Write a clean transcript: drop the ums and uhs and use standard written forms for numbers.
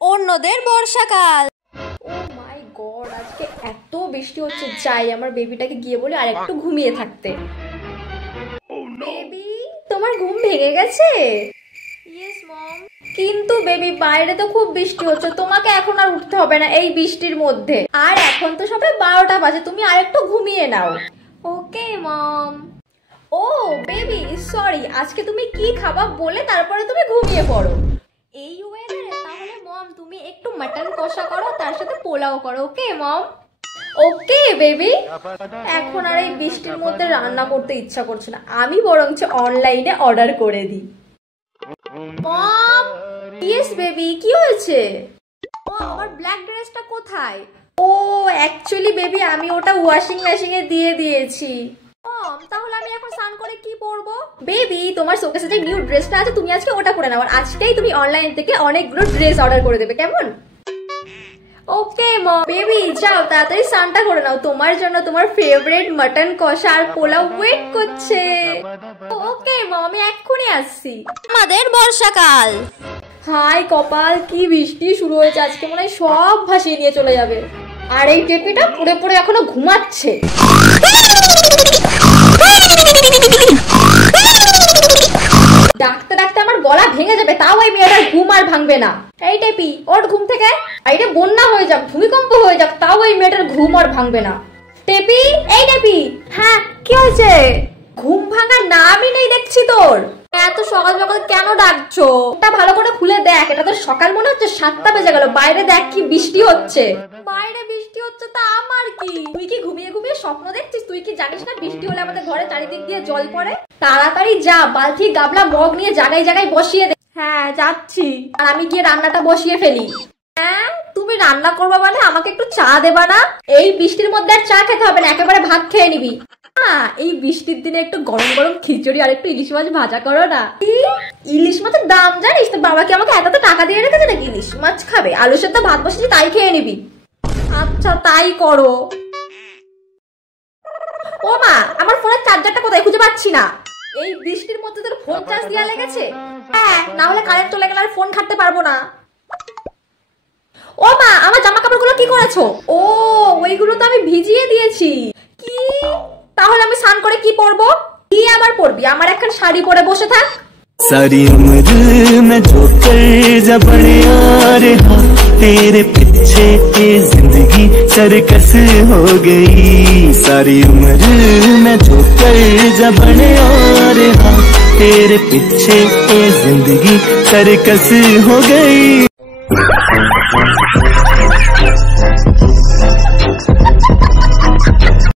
অন্যদের বর্ষাকাল। ও মাই গড, আজকে এত বৃষ্টি হচ্ছে, যাই আমার বেবিটাকে গিয়ে বলি আর একটু ঘুমিয়ে থাকতে। বেবি, তোমার ঘুম ভেঙে গেছে? Yes mom. কিন্তু বেবি, বাইরে তো খুব বৃষ্টি হচ্ছে, তোমাকে এখন আর উঠতে হবে না এই বৃষ্টির মধ্যে। আর এখন তো সবে 12টা বাজে, তুমি আর একটু ঘুমিয়ে নাও। ওকে মম। ও বেবি সরি, আজকে তুমি কি খাবা বলে তারপরে তুমি ঘুমিয়ে পড়ো। এই ওয়েদারে তাহলে মম তুমি একটু মাটন কষা করো, তার সাথে পোলাও করো। Okay mom. Okay baby. এখন আর এই বৃষ্টির মধ্যে রান্না করতে ইচ্ছা করছে না, আমি বরঞ্চ অনলাইনে অর্ডার করে দিই। মম। ইয়েস বেবি, কি হয়েছে? মম, আমার ব্ল্যাক ড্রেসটা কোথায়? ও অ্যাকচুয়ালি বেবি, আমি ওটা ওয়াশিং মেশিনে দিয়ে দিয়েছি। মম, তাহলে আমি এখন স্নান করে কি পরবো? বেবি, তোমার শোকেসে যে নিউ ড্রেসটা আছে তুমি আজকে ওটা পরে নাও, আর আজকেই তুমি অনলাইন থেকে অনেকগুলো ড্রেস অর্ডার করে দেবে, কেমন? ওকে মম। বেবি যাও তাড়াতাড়ি স্নানটা করে নাও, তোমার জন্য তোমার ফেভারিট মাটন কষা আর পোলাও ওয়েট করছে। ওকে মম, আমি এক্ষুনি আসছি। আমাদের বর্ষাকাল। হাই কপাল, কি বৃষ্টি শুরু হয়েছে আজকে, মনে হয় সব ভাসিয়ে নিয়ে চলে যাবে। আর এই টেপিটা পুরো পুরো এখনো ঘুমাচ্ছে। ডাকতে ডাকতে আমার গলা ভেঙে যাবে, তাও এই মেয়েটার ঘুম আর ভাঙবে না। এই টেপি, ওর ঘুম থেকে। এইটা বন্যা হয়ে যাক, ভূমিকম্প হয়ে যাক, তাও এই মেয়েটার ঘুম আর ভাঙবে না। টেপি, এই টেপি। হ্যাঁ, কি হয়েছে? ঘুম ভাঙার নামই নেই দেখছি তোর। এত সকাল সকাল কেন ডাকছো? ওটা ভালো করে খুলে দেখ, এটা তোর সকাল মনে হচ্ছে? 7টা বেজে গেল, বাইরে দেখ কি বৃষ্টি হচ্ছে। বাইরে বৃষ্টি হচ্ছে তা আমার কি? তুই কি ঘুমিয়ে ঘুমিয়ে স্বপ্ন দেখছিস? তুই কি জানিস না বৃষ্টি হলে আমাদের ঘরে চারিদিক দিয়ে জল পড়ে? তাড়াতাড়ি যা, বালতি গাবলা মগ নিয়ে জায়গায় জায়গায় বসিয়ে দে। হ্যাঁ যাচ্ছি। আর আমি গিয়ে রান্নাটা বসিয়ে ফেলি। হ্যাঁ, তুমি রান্না করবা মানে আমাকে একটু চা দেবা না? এই বৃষ্টির মধ্যে আর চা খেতে হবে না, একেবারে ভাত খেয়ে নিবি। এই বৃষ্টির দিনে একটু গরম গরম খিচুড়ি আর একটু ইলিশ মাছ ভাজা করো না। ইলিশ মাছের দাম জানিস তো? বাবা কি আমাকে এত টাকা দিয়ে রেখেছে নাকি ইলিশ মাছ খাবে? আলু সেদ্ধ ভাত বসেছি, তাই খেয়ে নিবি। আচ্ছা তাই করো। ও মা, আমার ফোনের চার্জারটা কোথায় খুঁজে পাচ্ছি না। এই বৃষ্টির মধ্যে তোর ফোন চার্জ দেওয়া লেগেছে? হ্যাঁ, না হলে কারেন্ট চলে গেলে আর ফোন ঘাটতে পারবো না। ও মা, আমার জামা কাপড়গুলো কি করেছো? ও ওইগুলো তো আমি ভিজিয়ে দিয়েছি। কি? তাহলে আমি স্নান করে কি পরবো? কি আবার পরবি? আমার একখান শাড়ি পরে বসে থাক। सारी उम्र मैं जो कर जब रहा तेरे पीछे ये जिंदगी सरकस हो गई। सारी उम्र मैं जो कर जब रहा तेरे पीछे ये जिंदगी सरकस हो गई।